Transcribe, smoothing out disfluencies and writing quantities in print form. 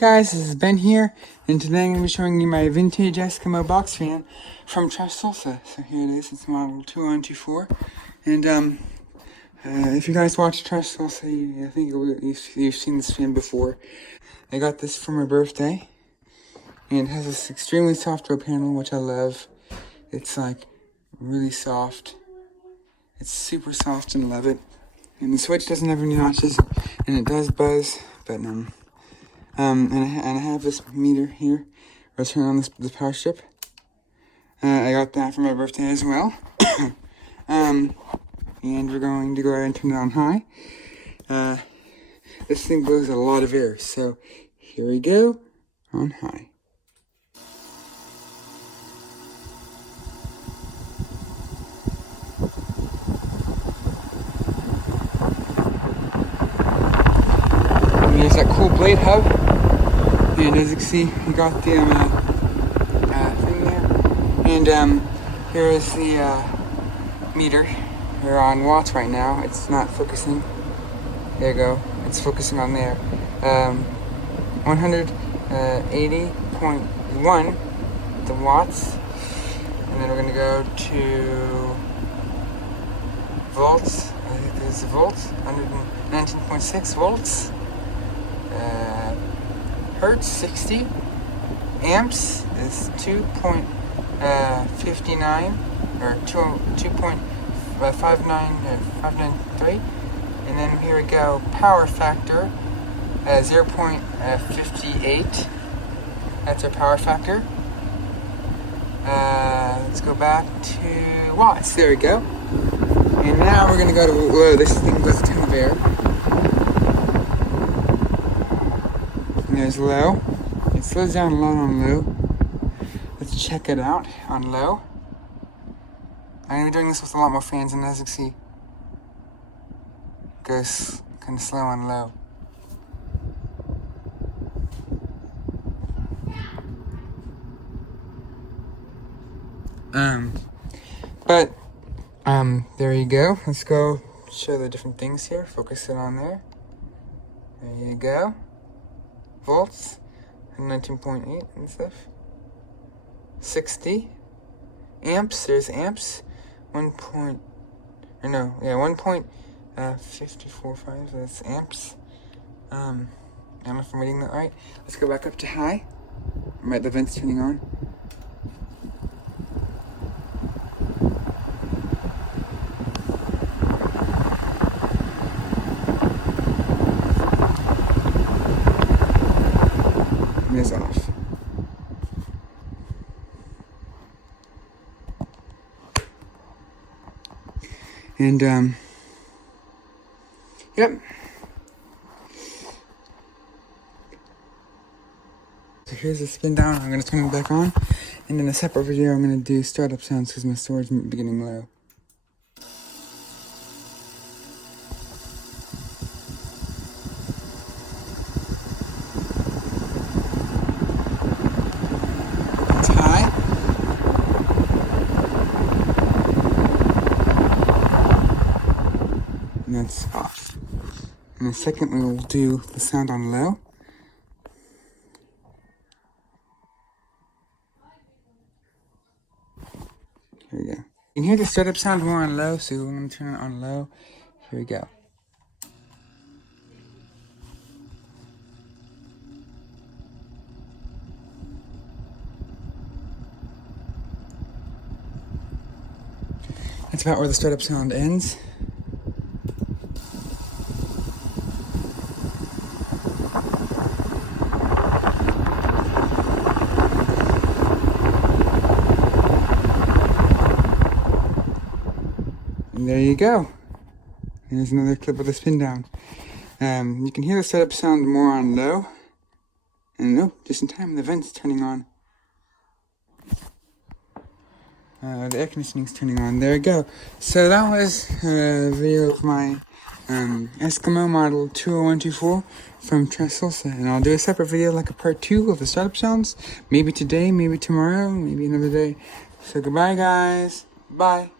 Guys, this is Ben here, and today I'm going to be showing you my vintage Eskimo box fan from Trshslsa. So here it is, it's model 2124, and if you guys watch Trshslsa, I think you've seen this fan before. I got this for my birthday, and it has this extremely soft door panel, which I love. It's like really soft. It's super soft and I love it. And the switch doesn't have any notches, and it does buzz, but and I have this meter here, where I turn on the power strip. I got that for my birthday as well. And we're going to go ahead and turn it on high. This thing blows a lot of air, so here we go, on high. And there's that cool blade hub. And as you can see, we got the thing there. And here is the meter. We're on watts right now. It's not focusing. There you go. It's focusing on there. 180.1 the watts. And then we're gonna go to volts. I think there's the volts. 119.6 volts. Hertz 60. Amps is 2.59 or 2.593. And then here we go, power factor 0.58. That's our power factor. Let's go back to watts. There we go. And now we're gonna go to, whoa, this thing goes a ton of air. And there's low. It slows down a lot on low. Let's check it out on low. I'm gonna be doing this with a lot more fans, and as you can see, it goes kind of slow on low. There you go. Let's go show the different things here. Focus it on there. There you go. Volts, 19.8 and stuff. 60 amps. There's amps. 1.545. That's amps. I don't know if I'm reading that right. Let's go back up to high. Right, the vent's turning on. Is off. And yep. So here's the spin down. I'm gonna turn it back on, and in a separate video I'm gonna do startup sounds because my storage might be getting low. And that's off. In a second we will do the sound on low. Here we go. You can hear the startup sound more on low, so I'm going to turn it on low. Here we go. That's about where the startup sound ends. And there you go. Here's another clip of the spin down. You can hear the startup sound more on low. And no, just in time, the vent's turning on. The air conditioning's turning on. There we go. So that was a video of my Eskimo model 20124 from Trshslsa. And I'll do a separate video, like a part 2 of the startup sounds. Maybe today, maybe tomorrow, maybe another day. So goodbye, guys. Bye.